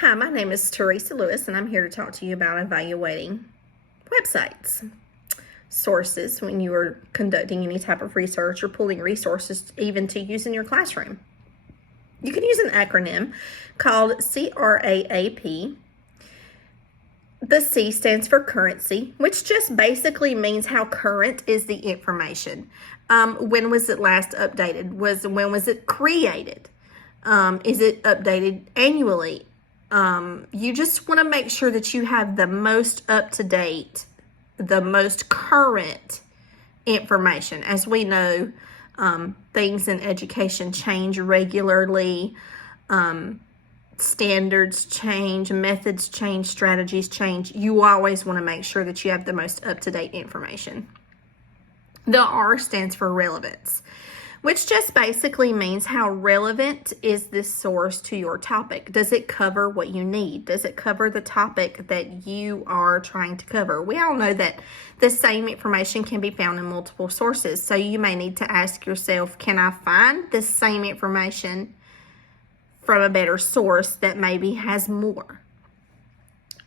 Hi, my name is Teresa Lewis, and I'm here to talk to you about evaluating websites. Sources when you are conducting any type of research or pulling resources even to use in your classroom. You can use an acronym called CRAAP. The C stands for currency, which just basically means how current is the information. When was it last updated? When was it created? Is it updated annually? You just want to make sure that you have the most up-to-date, the most current information. As we know, things in education change regularly. Standards change, methods change, strategies change. You always want to make sure that you have the most up-to-date information. The R stands for relevance, which just basically means how relevant is this source to your topic. Does it cover what you need? Does it cover the topic that you are trying to cover? We all know that the same information can be found in multiple sources. So you may need to ask yourself, can I find the same information from a better source that maybe has more?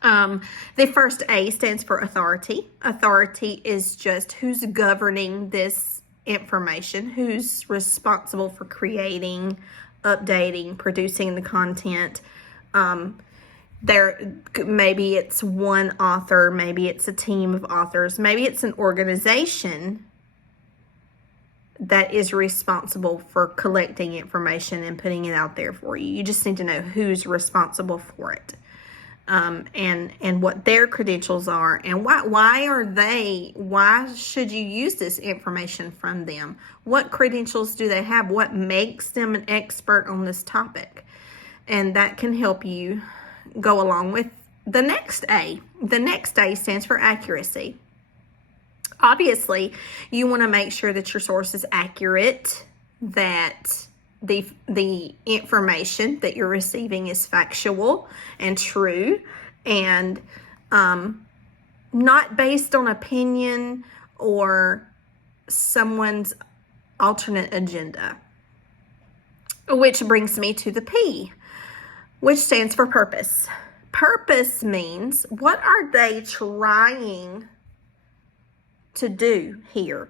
The first A stands for authority. Authority is just who's governing this information, who's responsible for creating, updating, producing the content. Maybe it's one author, maybe it's a team of authors, maybe it's an organization that is responsible for collecting information and putting it out there for you. You just need to know who's responsible for it. And what their credentials are, and why should you use this information from them? What credentials do they have? What makes them an expert on this topic? And that can help you go along with the next A. The next A stands for accuracy. Obviously, you want to make sure that your source is accurate, that the information that you're receiving is factual and true, and not based on opinion or someone's alternate agenda. Which brings me to the P, which stands for purpose. Purpose means, what are they trying to do here?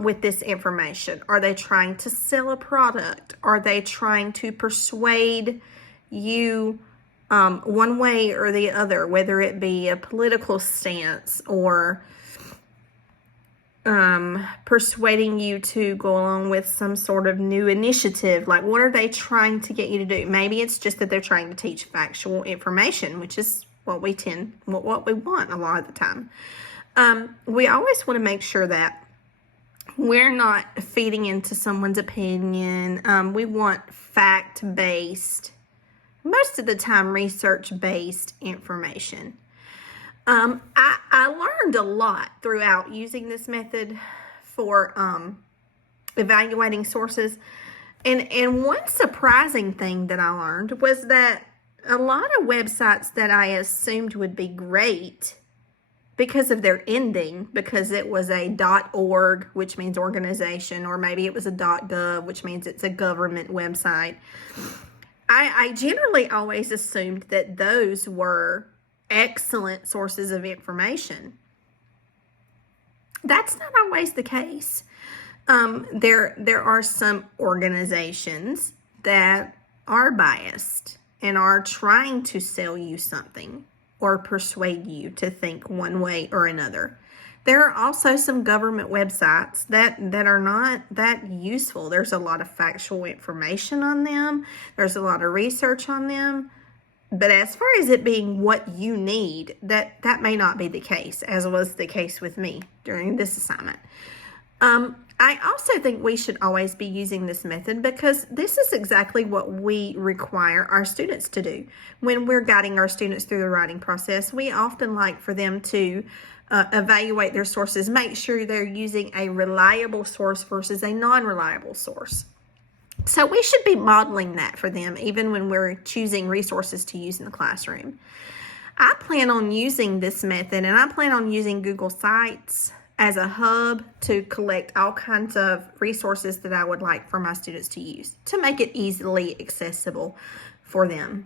With this information? Are they trying to sell a product? Are they trying to persuade you one way or the other, whether it be a political stance or persuading you to go along with some sort of new initiative? Like, what are they trying to get you to do? Maybe it's just that they're trying to teach factual information, which is what we want a lot of the time. We always want to make sure that we're not feeding into someone's opinion. We want fact-based, most of the time research-based information. I learned a lot throughout using this method for evaluating sources. And one surprising thing that I learned was that a lot of websites that I assumed would be great because of their ending, because it was a .org, which means organization, or maybe it was a .gov, which means it's a government website. I generally always assumed that those were excellent sources of information. That's not always the case. There are some organizations that are biased and are trying to sell you something or persuade you to think one way or another. There are also some government websites that are not that useful. There's a lot of factual information on them. There's a lot of research on them. But as far as it being what you need, that may not be the case, as was the case with me during this assignment. I also think we should always be using this method because this is exactly what we require our students to do. When we're guiding our students through the writing process, we often like for them to evaluate their sources, make sure they're using a reliable source versus a non-reliable source. So we should be modeling that for them even when we're choosing resources to use in the classroom. I plan on using this method, and I plan on using Google Sites as a hub to collect all kinds of resources that I would like for my students to use to make it easily accessible for them.